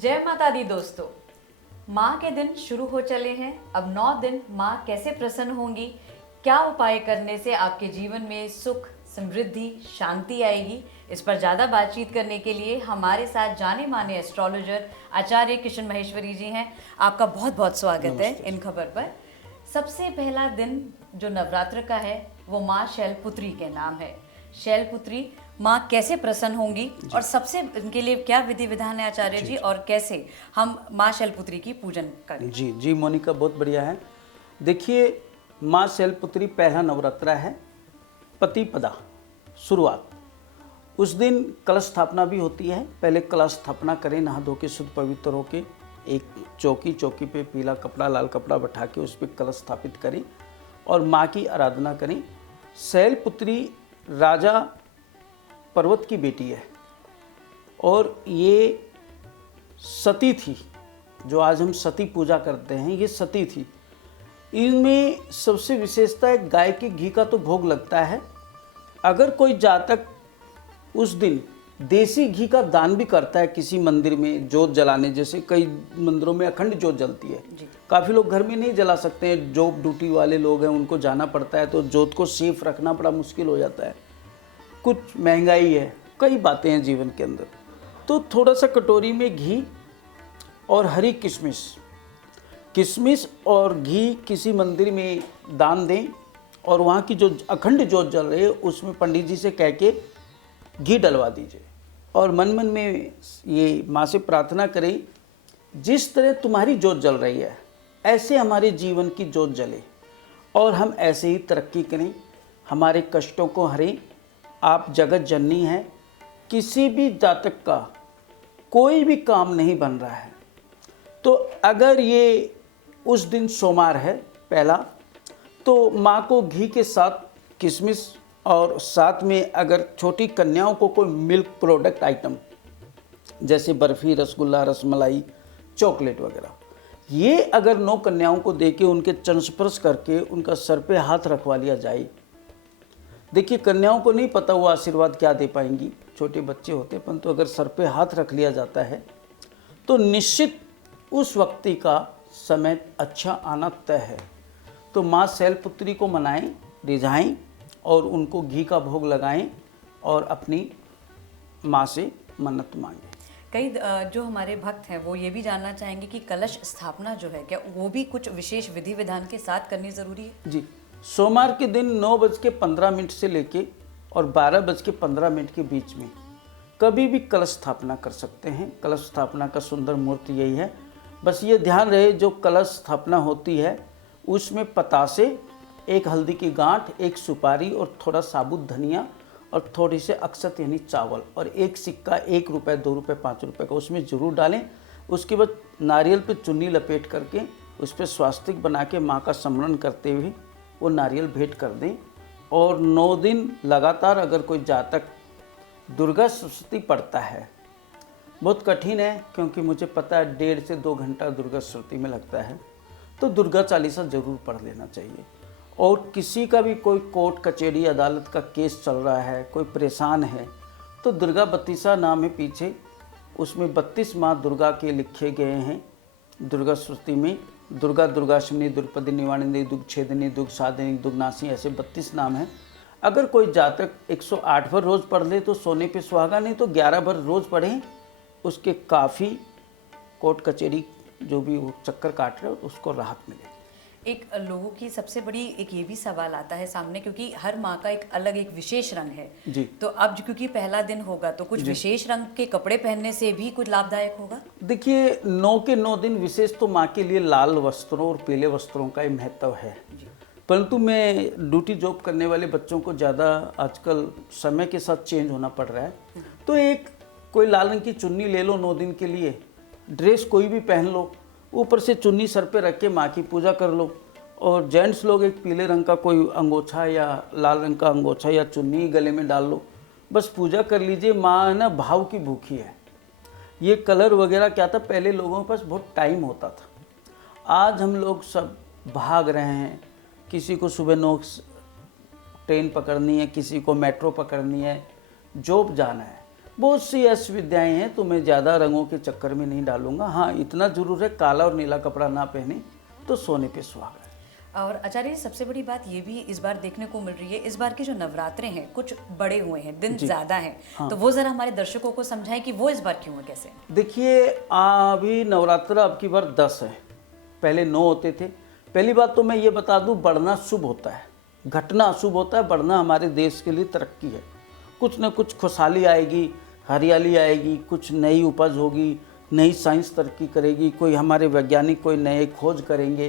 जय माता दी दोस्तों। माँ के दिन शुरू हो चले हैं। अब 9 दिन माँ कैसे प्रसन्न होंगी, क्या उपाय करने से आपके जीवन में सुख, समृद्धि, शांति आएगी, इस पर ज़्यादा बातचीत करने के लिए हमारे साथ जाने माने एस्ट्रोलॉजर आचार्य किशन माहेश्वरी जी हैं। आपका बहुत बहुत स्वागत है इन खबर पर। सबसे पहला दिन जो नवरात्र का है वो माँ शैलपुत्री के नाम है। शैलपुत्री माँ कैसे प्रसन्न होंगी और सबसे इनके लिए क्या विधि विधान है आचार्य जी, और कैसे हम माँ शैलपुत्री की पूजन करें? जी जी मोनिका, बहुत बढ़िया है। देखिए, माँ शैलपुत्री पहला नवरात्रा है, पतिपदा शुरुआत। उस दिन कलश स्थापना भी होती है। पहले कलश स्थापना करें, नहा धो के शुद्ध पवित्र होके एक चौकी पे पीला कपड़ा, लाल कपड़ा बैठा के उस पर कलश स्थापित करें और माँ की आराधना करें। शैलपुत्री राजा पर्वत की बेटी है और ये सती थी। जो आज हम सती पूजा करते हैं, ये सती थी। इनमें सबसे विशेषता है, गाय के घी का तो भोग लगता है। अगर कोई जातक उस दिन देसी घी का दान भी करता है किसी मंदिर में जोत जलाने, जैसे कई मंदिरों में अखंड जोत जलती है, काफ़ी लोग घर में नहीं जला सकते हैं, जॉब ड्यूटी वाले लोग हैं, उनको जाना पड़ता है, तो जोत को सेफ रखना बड़ा मुश्किल हो जाता है। कुछ महंगाई है, कई बातें हैं जीवन के अंदर, तो थोड़ा सा कटोरी में घी और हरी किशमिश और घी किसी मंदिर में दान दें और वहाँ की जो अखंड जोत जल रही है उसमें पंडित जी से कह के घी डलवा दीजिए और मन मन में ये माँ से प्रार्थना करें, जिस तरह तुम्हारी जोत जल रही है ऐसे हमारे जीवन की जोत जले और हम ऐसे ही तरक्की करें, हमारे कष्टों को हरें। आप जगत जननी हैं। किसी भी जातक का कोई भी काम नहीं बन रहा है, तो अगर ये उस दिन सोमवार है पहला, तो माँ को घी के साथ किशमिश और साथ में अगर छोटी कन्याओं को कोई मिल्क प्रोडक्ट आइटम जैसे बर्फ़ी, रसगुल्ला, रसमलाई, चॉकलेट वगैरह, ये अगर 9 कन्याओं को देके उनके चरण स्पर्श करके उनका सर पे हाथ रखवा लिया जाए। देखिए, कन्याओं को नहीं पता वो आशीर्वाद क्या दे पाएंगी, छोटे बच्चे होते, परंतु अगर सर पे हाथ रख लिया जाता है तो निश्चित उस व्यक्ति का समय अच्छा आना तय है। तो माँ शैलपुत्री को मनाएं, रिझाएं और उनको घी का भोग लगाएं और अपनी माँ से मन्नत मांगें। कई जो हमारे भक्त हैं वो ये भी जानना चाहेंगे कि कलश स्थापना जो है, क्या वो भी कुछ विशेष विधि विधान के साथ करनी ज़रूरी है? जी, सोमवार के दिन 9:15 से लेके और 12:15 के बीच में कभी भी कलश स्थापना कर सकते हैं। कलश स्थापना का सुंदर मुहूर्त यही है। बस ये ध्यान रहे, जो कलश स्थापना होती है उसमें पतासे, एक हल्दी की गांठ, एक सुपारी और थोड़ा साबुत धनिया और थोड़ी से अक्षत यानी चावल और एक सिक्का, 1 रुपये, 2 रुपये, 5 रुपये का उसमें ज़रूर डालें। उसके बाद नारियल पे चुन्नी लपेट करके उस पर स्वास्तिक बना के माँ का स्मरण करते हुए वो नारियल भेंट कर दें। और 9 दिन लगातार अगर कोई जातक दुर्गा सप्तशती पढ़ता है, बहुत कठिन है क्योंकि मुझे पता है 1.5 से 2 घंटा दुर्गा सप्तशती में लगता है, तो दुर्गा चालीसा ज़रूर पढ़ लेना चाहिए। और किसी का भी कोई कोर्ट कचहरी अदालत का केस चल रहा है, कोई परेशान है, तो दुर्गा बत्तीसा नाम है पीछे, उसमें 32 माँ दुर्गा के लिखे गए हैं। दुर्गा सप्तशती में दुर्गा, दुर्गाष्टमी, द्रौपदी निवारिणी, दुख छेदिनी, दुख साधिनी, दुखनाशी, ऐसे 32 नाम हैं। अगर कोई जातक 108 बार रोज़ पढ़ ले तो सोने पे सुहागा, नहीं तो 11 बार रोज़ पढ़ें, उसके काफ़ी कोर्ट कचहरी जो भी वो चक्कर काट रहे हो उसको राहत मिलेगी। एक लोगों की सबसे बड़ी एक ये भी सवाल आता है सामने, क्योंकि हर माँ का एक अलग एक विशेष रंग है जी। तो अब क्योंकि पहला दिन होगा तो कुछ विशेष रंग के कपड़े पहनने से भी कुछ लाभदायक होगा? देखिए, 9 के 9 दिन विशेष तो माँ के लिए लाल वस्त्रों और पीले वस्त्रों का ही महत्व है, परंतु मैं ड्यूटी जॉब करने वाले बच्चों को ज़्यादा आजकल समय के साथ चेंज होना पड़ रहा है, तो एक कोई लाल रंग की चुन्नी ले लो, 9 दिन के लिए ड्रेस कोई भी पहन लो, ऊपर से चुन्नी सर पे रख के माँ की पूजा कर लो। और जेंट्स लोग एक पीले रंग का कोई अंगोछा या लाल रंग का अंगोछा या चुन्नी गले में डाल लो, बस पूजा कर लीजिए। माँ है ना, भाव की भूखी है। ये कलर वगैरह क्या था, पहले लोगों के पास बहुत टाइम होता था, आज हम लोग सब भाग रहे हैं। किसी को सुबह 9 ट्रेन पकड़नी है, किसी को मेट्रो पकड़नी है, जॉब जाना है, बहुत सी ऐसी विद्याएं हैं, तो मैं ज़्यादा रंगों के चक्कर में नहीं डालूंगा। हाँ, इतना जरूर है, काला और नीला कपड़ा ना पहने तो सोने पे सुहागा है। और आचार्य जी, सबसे बड़ी बात ये भी इस बार देखने को मिल रही है, इस बार के जो नवरात्रे हैं कुछ बड़े हुए हैं, दिन ज़्यादा हैं। हाँ। तो वो ज़रा हमारे दर्शकों को समझाएं कि वो इस बार क्यों है, कैसे? देखिए, अभी नवरात्र अब की बार 10 है, पहले 9 होते थे। पहली बात तो मैं ये बता दूं, बढ़ना शुभ होता है, घटना अशुभ होता है। बढ़ना हमारे देश के लिए तरक्की है, कुछ न कुछ खुशहाली आएगी, हरियाली आएगी, कुछ नई उपज होगी, नई साइंस तरक्की करेगी, कोई हमारे वैज्ञानिक कोई नए खोज करेंगे।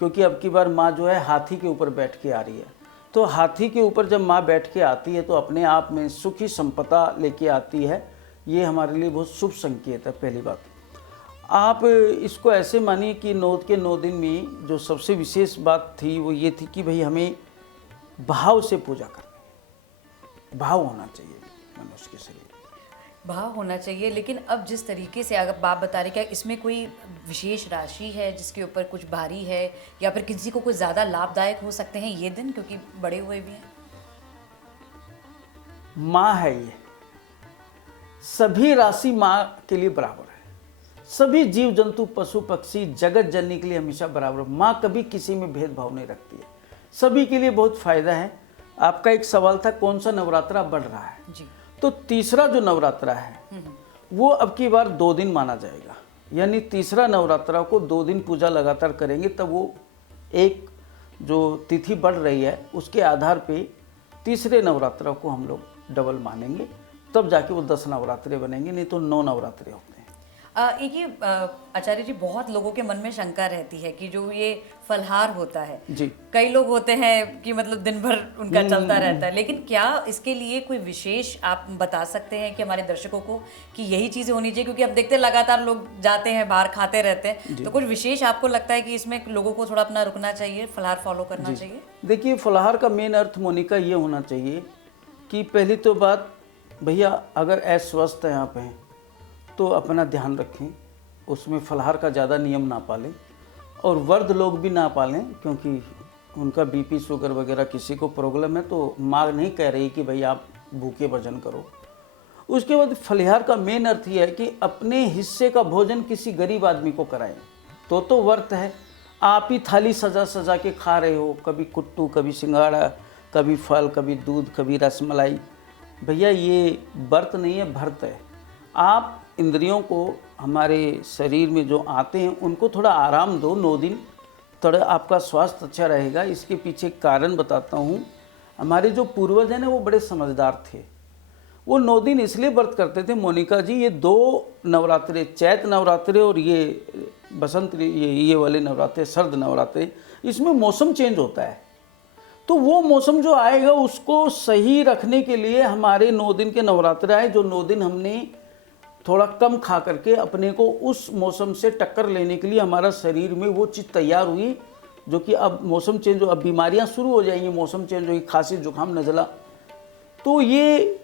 क्योंकि अब की बार माँ जो है हाथी के ऊपर बैठ के आ रही है, तो हाथी के ऊपर जब माँ बैठ के आती है तो अपने आप में सुखी संपदा लेके आती है। ये हमारे लिए बहुत शुभ संकेत है। पहली बात, आप इसको ऐसे मानिए कि 9 के 9 दिन में जो सबसे विशेष बात थी वो ये थी कि भाई हमें भाव से पूजा करनी है। भाव होना चाहिए मनुष्य के शरीर में, भाव होना चाहिए। लेकिन अब जिस तरीके से अगर आप बता रहे, क्या इसमें कोई विशेष राशि है जिसके ऊपर कुछ भारी है, या फिर किसी को कुछ ज़्यादा लाभदायक हो सकते हैं ये दिन, क्योंकि बड़े हुए भी हैं? माँ है ये, सभी राशि माँ के लिए बराबर है। सभी जीव जंतु पशु पक्षी जगत जननी के लिए हमेशा बराबर। माँ कभी किसी में भेदभाव नहीं रखती है, सभी के लिए बहुत फायदा है। आपका एक सवाल था कौन सा नवरात्रा बढ़ रहा है जी। तो तीसरा जो नवरात्रा है वो अब की बार 2 दिन माना जाएगा। यानी तीसरा नवरात्रा को 2 दिन पूजा लगातार करेंगे, तब वो एक जो तिथि बढ़ रही है उसके आधार पे तीसरे नवरात्रा को हम लोग डबल मानेंगे, तब जाके वो 10 नवरात्रे बनेंगे, नहीं तो 9 नवरात्रे होते हैं। एक ये आचार्य जी, बहुत लोगों के मन में शंका रहती है कि जो ये फलहार होता है जी, कई लोग होते हैं कि मतलब दिन भर उनका चलता रहता है, लेकिन क्या इसके लिए कोई विशेष आप बता सकते हैं कि हमारे दर्शकों को कि यही चीज़ें होनी चाहिए? क्योंकि अब देखते हैं लगातार लोग जाते हैं बाहर, खाते रहते हैं, तो कुछ विशेष आपको लगता है कि इसमें लोगों को थोड़ा अपना रुकना चाहिए, फलहार फॉलो करना चाहिए? देखिए, फलाहार का मेन अर्थ मोनिका ये होना चाहिए कि पहली तो बात, भैया अगर अस्वस्थ है आप हैं तो अपना ध्यान रखें, उसमें फलाहार का ज़्यादा नियम ना पालें, और वृद्ध लोग भी ना पालें, क्योंकि उनका बीपी शुगर वगैरह किसी को प्रॉब्लम है तो माँ नहीं कह रही कि भाई आप भूखे भोजन करो। उसके बाद फलाहार का मेन अर्थ यह है कि अपने हिस्से का भोजन किसी गरीब आदमी को कराएं, तो व्रत है। आप ही थाली सजा सजा के खा रहे हो, कभी कुट्टू, कभी सिंगाड़ा, कभी फल, कभी दूध, कभी रसमलाई, भैया ये व्रत नहीं है, भर्त है। आप इंद्रियों को, हमारे शरीर में जो आते हैं उनको थोड़ा आराम दो 9 दिन, थोड़ा आपका स्वास्थ्य अच्छा रहेगा। इसके पीछे कारण बताता हूँ। हमारे जो पूर्वज हैं ना वो बड़े समझदार थे, वो 9 दिन इसलिए व्रत करते थे मोनिका जी, ये 2 नवरात्रे, चैत नवरात्रे और ये बसंत, ये वाले नवरात्रे, सर्द नवरात्रे, इसमें मौसम चेंज होता है, तो वो मौसम जो आएगा उसको सही रखने के लिए हमारे 9 दिन के नवरात्रे आए, जो 9 दिन हमने थोड़ा कम खा करके अपने को उस मौसम से टक्कर लेने के लिए हमारा शरीर में वो चीज़ तैयार हुई, जो कि अब मौसम चेंज हो, अब बीमारियां शुरू हो जाएंगी, मौसम चेंज होगी, खांसी जुकाम नज़ला, तो ये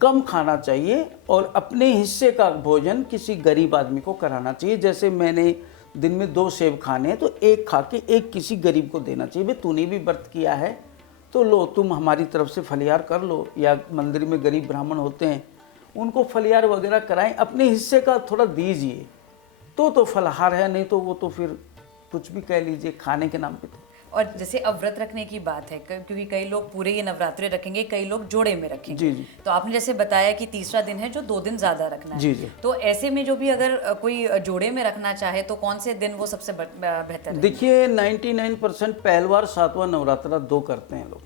कम खाना चाहिए और अपने हिस्से का भोजन किसी गरीब आदमी को कराना चाहिए। जैसे मैंने दिन में 2 सेब खाने हैं तो 1 खा के 1 किसी गरीब को देना चाहिए। भाई तूने भी व्रत किया है तो लो, तुम हमारी तरफ से फलियार कर लो, या मंदिर में गरीब ब्राह्मण होते हैं उनको फलियार वगैरह कराएं, अपने हिस्से का थोड़ा दीजिए, तो फलहार है, नहीं तो वो तो फिर कुछ भी कह लीजिए खाने के नाम पे। तो और जैसे अब व्रत रखने की बात है, क्योंकि कई लोग पूरे ये नवरात्रे रखेंगे, कई लोग जोड़े में रखेंगे। जी जी। तो आपने जैसे बताया कि तीसरा दिन है जो 2 दिन ज़्यादा रखना है। जी जी। तो ऐसे में जो भी अगर कोई जोड़े में रखना चाहे तो कौन से दिन वो सबसे बेहतर है? देखिए 99% पहलवार 7वां नवरात्रा 2 करते हैं लोग।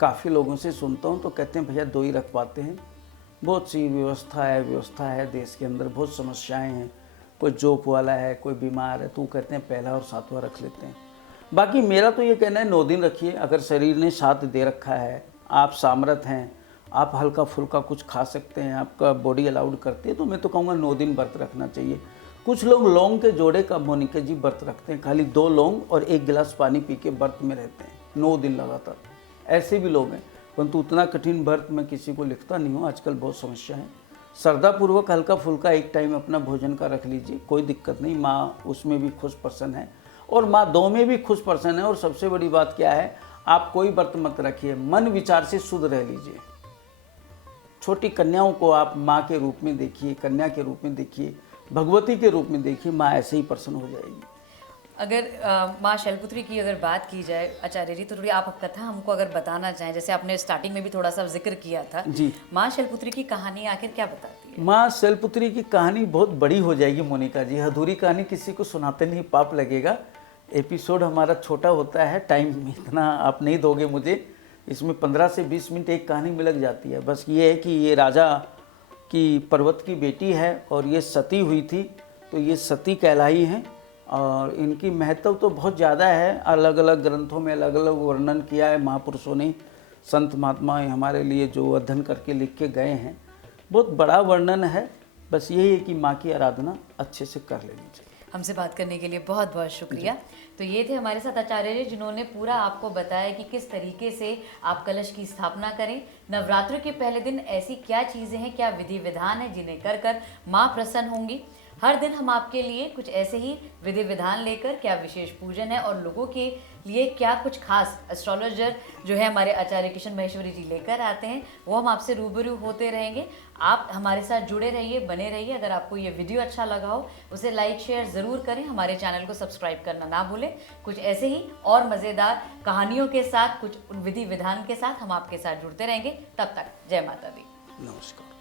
काफ़ी लोगों से सुनता हूँ तो कहते हैं भैया 2 ही रख पाते हैं। बहुत सी व्यवस्था है देश के अंदर, बहुत समस्याएं हैं, कोई जॉब वाला है, कोई बीमार है, तो कहते हैं पहला और 7वां रख लेते हैं। बाकी मेरा तो ये कहना है 9 दिन रखिए। अगर शरीर ने साथ दे रखा है, आप सामर्थ हैं, आप हल्का फुल्का कुछ खा सकते हैं, आपका बॉडी अलाउड करती है, तो मैं तो कहूँगा 9 दिन व्रत रखना चाहिए। कुछ लोग लौंग के जोड़े का मोनिका जी व्रत रखते हैं, खाली 2 लौंग और 1 गिलास पानी पी के व्रत में रहते हैं 9 दिन लगातार, ऐसे भी लोग हैं। परंतु उतना कठिन व्रत मैं किसी को लिखता नहीं हूँ, आजकल बहुत समस्या है। श्रद्धापूर्वक हल्का फुल्का एक टाइम अपना भोजन का रख लीजिए, कोई दिक्कत नहीं। माँ उसमें भी खुश प्रसन्न है और माँ 2 में भी खुश प्रसन्न है। और सबसे बड़ी बात क्या है, आप कोई व्रत मत रखिए, मन विचार से शुद्ध रह लीजिए, छोटी कन्याओं को आप माँ के रूप में देखिए, कन्या के रूप में देखिए, भगवती के रूप में देखिए, माँ ऐसे ही प्रसन्न हो जाएगी। अगर माँ शैलपुत्री की अगर बात की जाए आचार्य जी, तो थोड़ी आप कथा हमको अगर बताना चाहें, जैसे आपने स्टार्टिंग में भी थोड़ा सा जिक्र किया था जी। माँ शैलपुत्री की कहानी आखिर क्या बताती है? माँ शैलपुत्री की कहानी बहुत बड़ी हो जाएगी मोनिका जी, अधूरी कहानी किसी को सुनाते नहीं, पाप लगेगा। एपिसोड हमारा छोटा होता है, टाइम इतना आप नहीं दोगे मुझे, इसमें 15 से 20 मिनट एक कहानी में लग जाती है। बस ये है कि ये राजा की पर्वत की बेटी है और ये सती हुई थी, तो ये सती कहलाई हैं और इनकी महत्व तो बहुत ज़्यादा है, अलग अलग ग्रंथों में अलग अलग वर्णन किया है महापुरुषों ने, संत महात्मा हमारे लिए जो अध्ययन करके लिख के गए हैं, बहुत बड़ा वर्णन है। बस यही है कि माँ की आराधना अच्छे से कर लेनी चाहिए। हमसे बात करने के लिए बहुत बहुत शुक्रिया। तो ये थे हमारे साथ आचार्य जी, जिन्होंने पूरा आपको बताया कि किस तरीके से आप कलश की स्थापना करें। नवरात्र के पहले दिन ऐसी क्या चीज़ें हैं, क्या विधि विधान है जिन्हें कर कर माँ प्रसन्न होंगी। हर दिन हम आपके लिए कुछ ऐसे ही विधि विधान लेकर, क्या विशेष पूजन है और लोगों के लिए क्या कुछ खास एस्ट्रोलॉजर जो है हमारे आचार्य किशन महेश्वरी जी लेकर आते हैं, वो हम आपसे रूबरू होते रहेंगे। आप हमारे साथ जुड़े रहिए, बने रहिए। अगर आपको ये वीडियो अच्छा लगा हो उसे लाइक शेयर ज़रूर करें, हमारे चैनल को सब्सक्राइब करना ना भूलें। कुछ ऐसे ही और मज़ेदार कहानियों के साथ, कुछ विधि विधान के साथ हम आपके साथ जुड़ते रहेंगे। तब तक जय माता दी। नमस्कार।